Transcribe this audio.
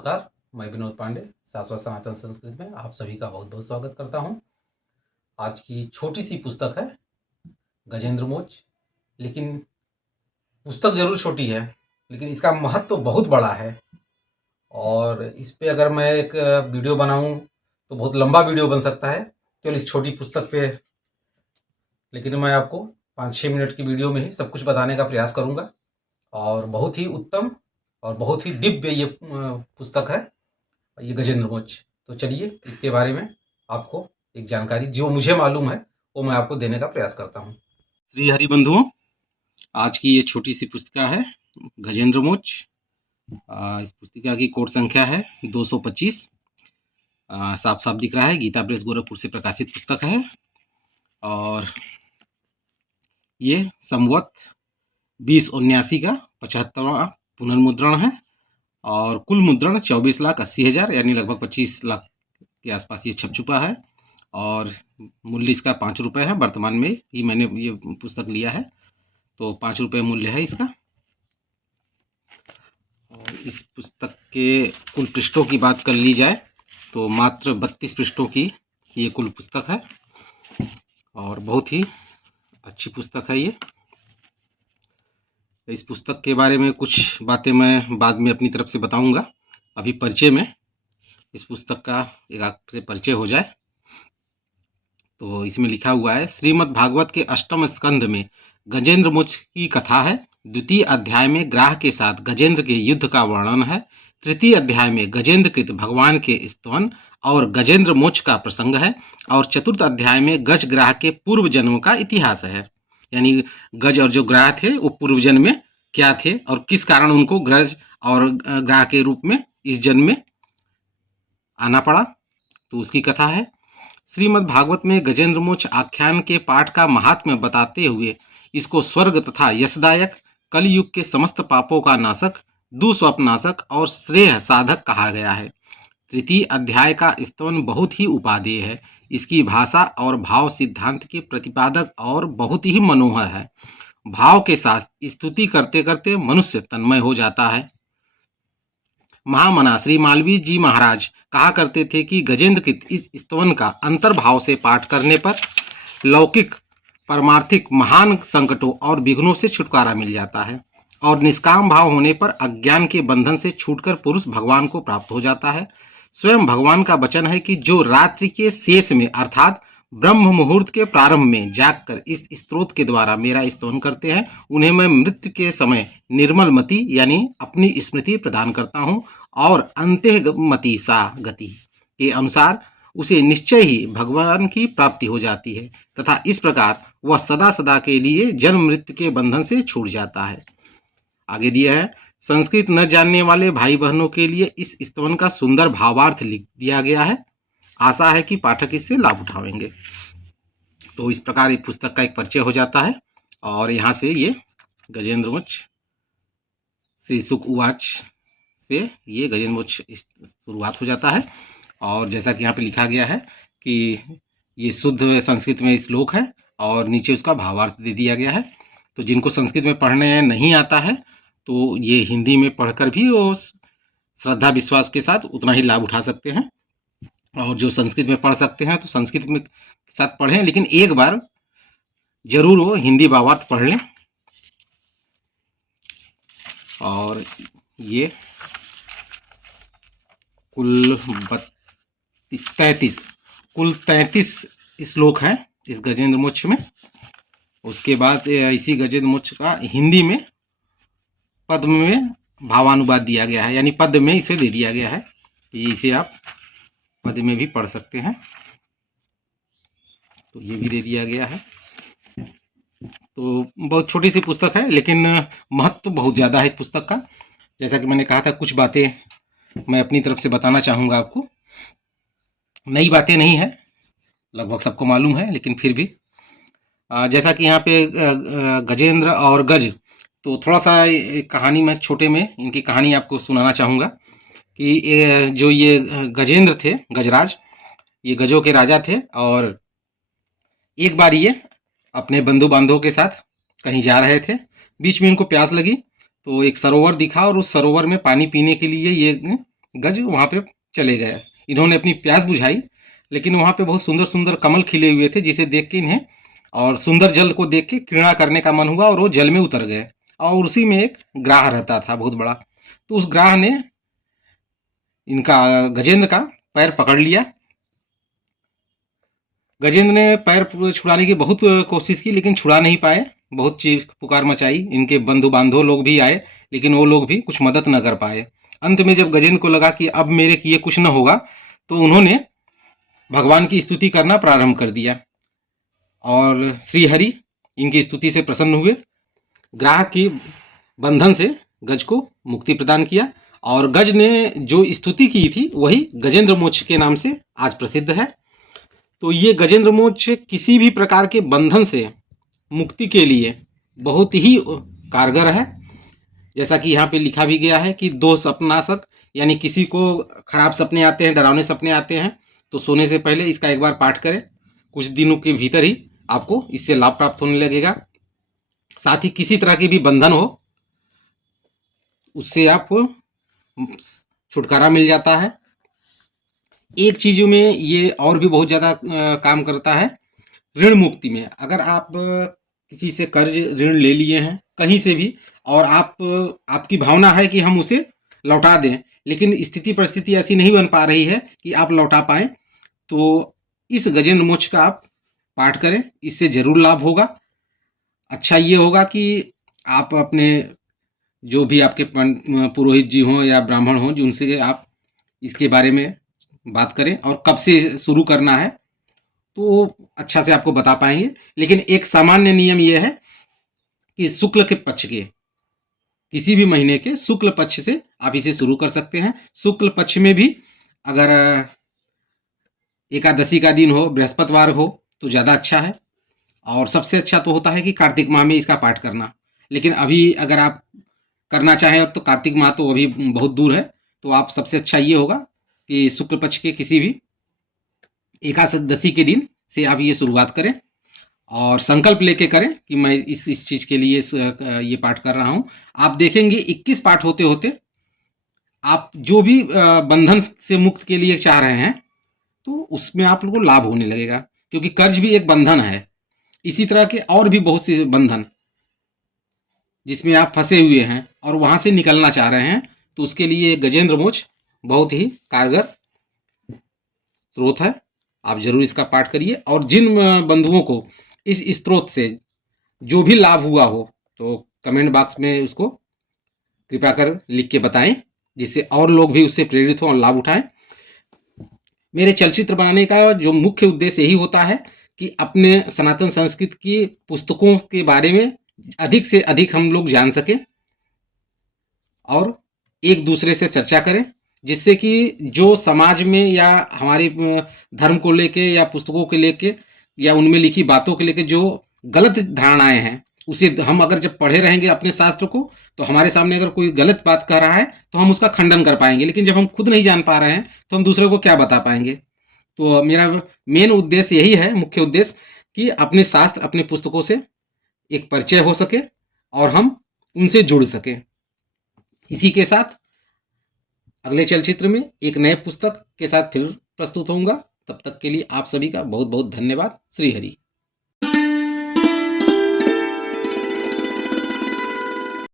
नमस्कार, मैं विनोद पांडे शाश्वत सनातन संस्कृत में आप सभी का बहुत बहुत स्वागत करता हूं। आज की छोटी सी पुस्तक है गजेंद्र मोक्ष। लेकिन पुस्तक ज़रूर छोटी है, लेकिन इसका महत्व तो बहुत बड़ा है। और इस पे अगर मैं एक वीडियो बनाऊं तो बहुत लंबा वीडियो बन सकता है केवल इस छोटी पुस्तक पे। लेकिन मैं आपको 5-6 मिनट की वीडियो में ही सब कुछ बताने का प्रयास करूंगा। और बहुत ही उत्तम और बहुत ही दिव्य ये पुस्तक है, ये गजेंद्र मोक्ष। तो चलिए इसके बारे में आपको एक जानकारी जो मुझे मालूम है वो मैं आपको देने का प्रयास करता हूँ। श्री हरि बंधुओं, आज की ये छोटी सी पुस्तिका है गजेंद्र मोक्ष। इस पुस्तिका की कोट संख्या है 225। साफ साफ दिख रहा है, गीता प्रेस गोरखपुर से प्रकाशित पुस्तक है। और ये संवत 2079 का 75वां पुनर्मुद्रण है। और कुल मुद्रण 24,80,000 यानी लगभग 25 लाख के आसपास ये छप चुका है। और मूल्य इसका 5 रुपये है। वर्तमान में ही मैंने ये पुस्तक लिया है, तो 5 रुपये मूल्य है इसका। और इस पुस्तक के कुल पृष्ठों की बात कर ली जाए तो मात्र 32 पृष्ठों की ये कुल पुस्तक है और बहुत ही अच्छी पुस्तक है ये। इस पुस्तक के बारे में कुछ बातें मैं बाद में अपनी तरफ से बताऊंगा। अभी परिचय में इस पुस्तक का एक आपसे परिचय हो जाए तो इसमें लिखा हुआ है, श्रीमद् भागवत के 8वें स्कंध में गजेंद्र मोक्ष की कथा है। द्वितीय अध्याय में ग्राह के साथ गजेंद्र के युद्ध का वर्णन है। तृतीय अध्याय में गजेंद्र कृत भगवान के स्तवन और गजेंद्र मोक्ष का प्रसंग है। और चतुर्थ अध्याय में गज ग्राह के पूर्व जन्म का इतिहास है। यानी गज और जो ग्राह थे वो पूर्व जन्म में क्या थे और किस कारण उनको गज और ग्राह के रूप में इस जन्म में आना पड़ा, तो उसकी कथा है। श्रीमद् भागवत में गजेंद्र मोक्ष आख्यान के पाठ का महात्म्य बताते हुए इसको स्वर्ग तथा यशदायक, कलयुग के समस्त पापों का नाशक, दुस्वप्नाशक और श्रेय साधक कहा गया है। तृतीय अध्याय का स्तवन बहुत ही उपादेय है। इसकी भाषा और भाव सिद्धांत के प्रतिपादक और बहुत ही मनोहर है। भाव के साथ स्तुति करते करते मनुष्य तन्मय हो जाता है। महामना श्री मालवीय जी महाराज कहा करते थे कि गजेंद्र कृत इस स्तवन का अंतर्भाव से पाठ करने पर लौकिक परमार्थिक महान संकटों और विघ्नों से छुटकारा मिल जाता है और निष्काम भाव होने पर अज्ञान के बंधन से छूटकर पुरुष भगवान को प्राप्त हो जाता है। स्वयं भगवान का वचन है कि जो रात्रि के शेष में अर्थात ब्रह्म मुहूर्त के प्रारंभ में जागकर इस स्तोत्र के द्वारा मेरा स्तवन करते हैं, उन्हें मैं मृत्यु के समय निर्मल मति यानी अपनी स्मृति प्रदान करता हूँ और अंत्यमति सा गति के अनुसार उसे निश्चय ही भगवान की प्राप्ति हो जाती है तथा इस प्रकार वह सदा सदा के लिए जन्म मृत्यु के बंधन से छूट जाता है। आगे दिया है, संस्कृत न जानने वाले भाई बहनों के लिए इस स्तवन का सुंदर भावार्थ लिख दिया गया है। आशा है कि पाठक इससे लाभ उठाएंगे। तो इस प्रकार इस पुस्तक का एक परिचय हो जाता है और यहाँ से ये गजेंद्र मोक्ष श्री सुक उवाच से ये गजेंद्र मोक्ष शुरुआत हो जाता है। और जैसा कि यहाँ पे लिखा गया है कि ये शुद्ध संस्कृत में श्लोक है और नीचे उसका भावार्थ दे दिया गया है। तो जिनको संस्कृत में पढ़ने नहीं आता है तो ये हिंदी में पढ़कर भी वो श्रद्धा विश्वास के साथ उतना ही लाभ उठा सकते हैं। और जो संस्कृत में पढ़ सकते हैं तो संस्कृत में साथ पढ़ें, लेकिन एक बार जरूर वो हिंदी भावार्थ पढ़ लें। और ये कुल 33 श्लोक हैं इस गजेंद्र मोक्ष में। उसके बाद इसी गजेंद्र मोक्ष का हिंदी में पद्म में भावानुवाद दिया गया है, यानी पद्य में इसे दे दिया गया है। इसे आप पद्य में भी पढ़ सकते हैं, तो ये भी दे दिया गया है। तो बहुत छोटी सी पुस्तक है लेकिन महत्व तो बहुत ज़्यादा है इस पुस्तक का। जैसा कि मैंने कहा था, कुछ बातें मैं अपनी तरफ से बताना चाहूँगा आपको। नई बातें नहीं है, लगभग सबको मालूम है, लेकिन फिर भी जैसा कि यहाँ पे गजेंद्र और गज, तो थोड़ा सा कहानी में छोटे में इनकी कहानी आपको सुनाना चाहूँगा कि जो ये गजेंद्र थे, गजराज, ये गजों के राजा थे। और एक बार ये अपने बंधु बांधवों के साथ कहीं जा रहे थे। बीच में इनको प्यास लगी तो एक सरोवर दिखा और उस सरोवर में पानी पीने के लिए ये गज वहाँ पे चले गए। इन्होंने अपनी प्यास बुझाई, लेकिन वहाँ पे बहुत सुंदर सुंदर कमल खिले हुए थे, जिसे देख के इन्हें और सुंदर जल को देख के क्रीड़ा करने का मन हुआ और वो जल में उतर गए। और उसी में एक ग्राह रहता था बहुत बड़ा, तो उस ग्राह ने इनका गजेंद्र का पैर पकड़ लिया। गजेंद्र ने पैर छुड़ाने की बहुत कोशिश की, लेकिन छुड़ा नहीं पाए। बहुत चीख पुकार मचाई, इनके बंधु बांधव लोग भी आए, लेकिन वो लोग भी कुछ मदद न कर पाए। अंत में जब गजेंद्र को लगा कि अब मेरे किए कुछ न होगा, तो उन्होंने भगवान की स्तुति करना प्रारंभ कर दिया और श्री हरि इनकी स्तुति से प्रसन्न हुए। ग्राह की बंधन से गज को मुक्ति प्रदान किया और गज ने जो स्तुति की थी वही गजेंद्र मोक्ष के नाम से आज प्रसिद्ध है। तो ये गजेंद्र मोक्ष किसी भी प्रकार के बंधन से मुक्ति के लिए बहुत ही कारगर है। जैसा कि यहाँ पे लिखा भी गया है कि दो सपनाशक, यानी किसी को खराब सपने आते हैं, डरावने सपने आते हैं, तो सोने से पहले इसका एक बार पाठ करें। कुछ दिनों के भीतर ही आपको इससे लाभ प्राप्त होने लगेगा। साथ ही किसी तरह की भी बंधन हो उससे आपको छुटकारा मिल जाता है। एक चीज़ों में ये और भी बहुत ज़्यादा काम करता है, ऋण मुक्ति में। अगर आप किसी से कर्ज ऋण ले लिए हैं कहीं से भी, और आपकी भावना है कि हम उसे लौटा दें, लेकिन स्थिति परिस्थिति ऐसी नहीं बन पा रही है कि आप लौटा पाएँ, तो इस गजेंद्र मोक्ष का आप पाठ करें, इससे ज़रूर लाभ होगा। अच्छा ये होगा कि आप अपने जो भी आपके पुरोहित जी हों या ब्राह्मण हों, जिनसे आप इसके बारे में बात करें और कब से शुरू करना है, तो अच्छा से आपको बता पाएंगे। लेकिन एक सामान्य नियम यह है कि शुक्ल के पक्ष के किसी भी महीने के शुक्ल पक्ष से आप इसे शुरू कर सकते हैं। शुक्ल पक्ष में भी अगर एकादशी का दिन हो, बृहस्पतिवार हो, तो ज़्यादा अच्छा है। और सबसे अच्छा तो होता है कि कार्तिक माह में इसका पाठ करना। लेकिन अभी अगर आप करना चाहें तो कार्तिक माह तो अभी बहुत दूर है, तो आप सबसे अच्छा ये होगा कि शुक्ल पक्ष के किसी भी एकादशी के दिन से आप ये शुरुआत करें और संकल्प लेके करें कि मैं इस चीज़ के लिए ये पाठ कर रहा हूँ। आप देखेंगे 21 पाठ होते होते आप जो भी बंधन से मुक्त के लिए चाह रहे हैं, तो उसमें आप लोगों को लाभ होने लगेगा, क्योंकि कर्ज भी एक बंधन है। इसी तरह के और भी बहुत से बंधन जिसमें आप फंसे हुए हैं और वहाँ से निकलना चाह रहे हैं, तो उसके लिए गजेंद्र मोक्ष बहुत ही कारगर स्रोत है। आप जरूर इसका पाठ करिए और जिन बंधुओं को इस स्रोत से जो भी लाभ हुआ हो, तो कमेंट बॉक्स में उसको कृपया कर लिख के बताएं, जिससे और लोग भी उससे प्रेरित हों और लाभ उठाएं। मेरे चलचित्र बनाने का जो मुख्य उद्देश्य यही होता है कि अपने सनातन संस्कृति की पुस्तकों के बारे में अधिक से अधिक हम लोग जान सकें और एक दूसरे से चर्चा करें, जिससे कि जो समाज में या हमारे धर्म को लेके या पुस्तकों के लेके या उनमें लिखी बातों के लेके जो गलत धारणाएं हैं, उसे हम अगर जब पढ़े रहेंगे अपने शास्त्र को, तो हमारे सामने अगर कोई गलत बात कह रहा है तो हम उसका खंडन कर पाएंगे। लेकिन जब हम खुद नहीं जान पा रहे हैं तो हम दूसरे को क्या बता पाएंगे। तो मेरा मेन उद्देश्य यही है, मुख्य उद्देश्य, कि अपने शास्त्र अपने पुस्तकों से एक परिचय हो सके और हम उनसे जुड़ सकें। इसी के साथ अगले चलचित्र में एक नए पुस्तक के साथ फिर प्रस्तुत होऊंगा। तब तक के लिए आप सभी का बहुत बहुत धन्यवाद। श्री हरि।